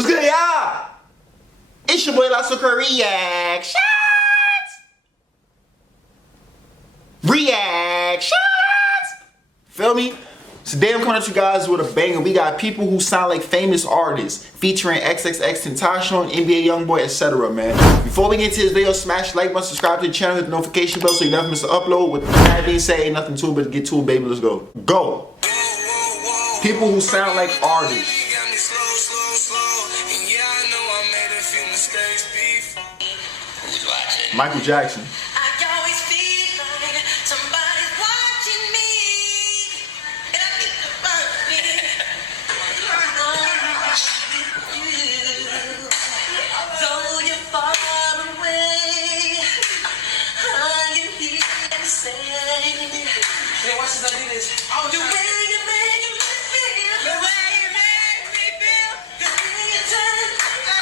What's good, y'all? It's your boy Lasuka Reactions. Feel me? Today I'm coming at you guys with a banger. We got people who sound like famous artists featuring XXXTentacion, NBA Youngboy, etc. man. Before we get into this video, smash the like button, subscribe to the channel, hit the notification bell so you never miss an upload. With that being said, ain't nothing to it but get to it, baby. Let's go. Go. People who sound like artists. Michael Jackson. Hey, watch this, I do this. Oh, the way you make me feel. The way you make me feel. The way you turn. The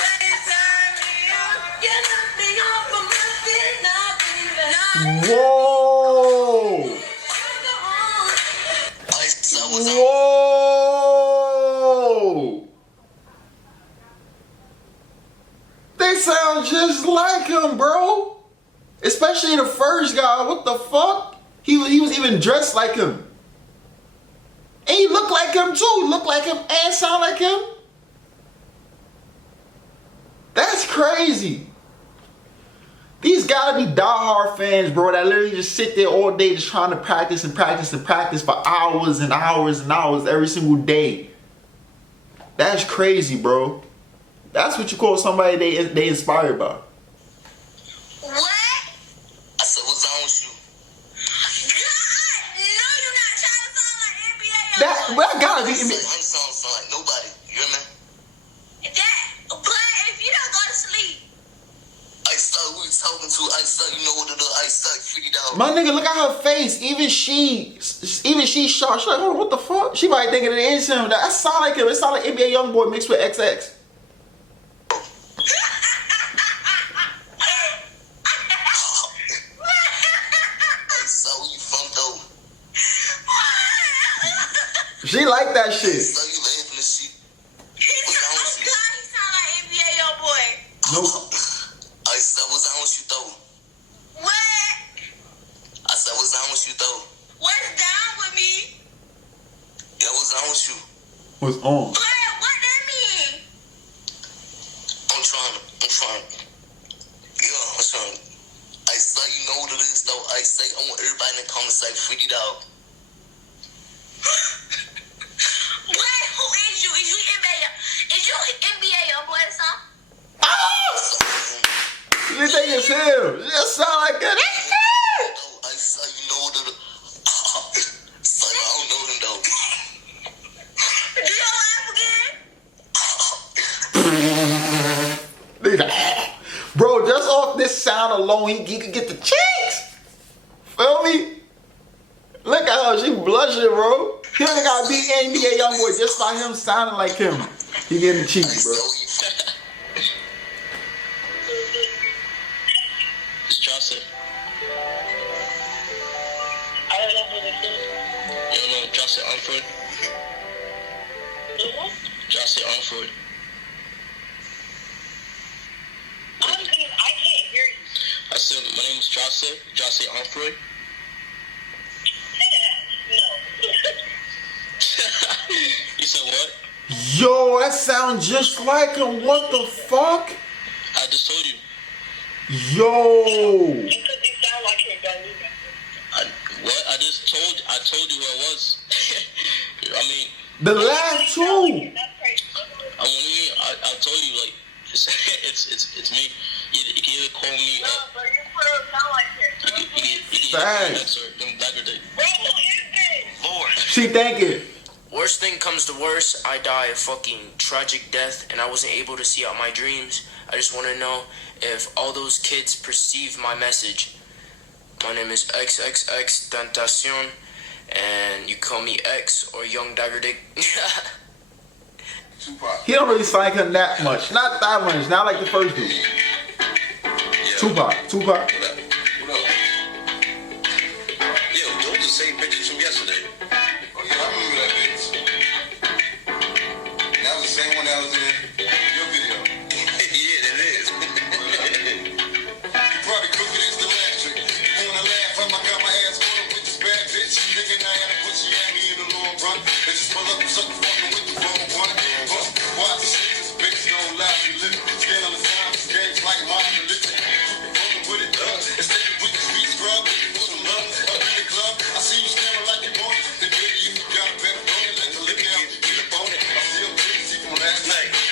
way you turn me on. You knock me off of my feet now, baby. Whoa! Whoa! They sound just like him, bro. Especially the first guy. What the fuck? He was even dressed like him. And he looked like him too. He looked like him and sound like him. That's crazy. These gotta be diehard fans, bro, that literally just sit there all day just trying to practice and practice and practice for hours and hours and hours every single day. That's crazy, bro. That's what you call somebody they inspired by. That gotta be. I don't sound like nobody. You hear me? But if you don't go to sleep. Who you talking to? You know what it is. Figured out. My nigga, look at her face. Even she shocked. She's like, oh, what the fuck? She might thinking it is him. That sound like him. It sound like NBA Youngboy mixed with XX. She like that shit. So you laughing and shit. He sound like NBA Youngboy. Nope. I said, what's on with you though? What? I said, what's on with you though? What's down with me? Yeah, what's on with you? What's on? What that mean? I'm trying. Yeah, I'm trying. I say, you know what it is though. I say, I want everybody in the comments like freaky dog. You think it's him? It just sound like that. You know what it is. I don't know him though. Do you laugh again? Bro, just off this sound alone, he could get the cheeks. Feel me? Look at her, she blushing, bro. He only gotta be NBA Youngboy just by him sounding like him. He getting the cheeks, bro. It's Johnson. I don't know who this is. You don't know Johnson Armford? Johnson Armford. I can't hear you. I said, my name is Johnson Armford. No. You said what? Yo, that sounds just like him. What the fuck? I just told you. Yo. Because you sound like him, don't you? What? I told you who I was. I mean. The last two. I told you, like, it's me. You can either call me. No, but you sound like him. Lord. She thinking. Worst thing comes to worst, I die a fucking tragic death and I wasn't able to see out my dreams. I just want to know if all those kids perceive my message. My name is XXXTentacion and you call me X or Young Dagger Dick. He don't really sound like him that much. Not that much. Not like the first dude. Yeah. Tupac. What up? Yo, those are the same pictures from yesterday. Oh yeah, I remember that bitch. That was the same one that was in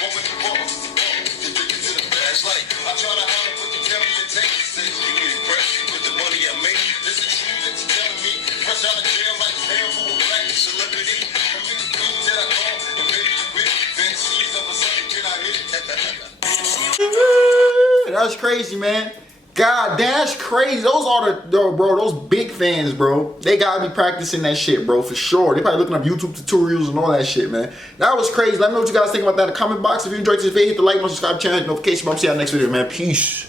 open the bar, to take it to the flashlight. I try to holler, but you tell me to take it. Say you impressed with the money I make. This is you that you telling me. Fresh out of jail like hell for a black celebrity. From you the things that I call, and maybe you with it. Fancies of a second, can I hit it? That's crazy, man. God, that's crazy. Those are bro, those big fans, bro. They gotta be practicing that shit, bro, for sure. They probably looking up YouTube tutorials and all that shit, man. That was crazy. Let me know what you guys think about that in the comment box. If you enjoyed this video, hit the like button, subscribe channel, hit the notification bell. See you on the next video, man. Peace.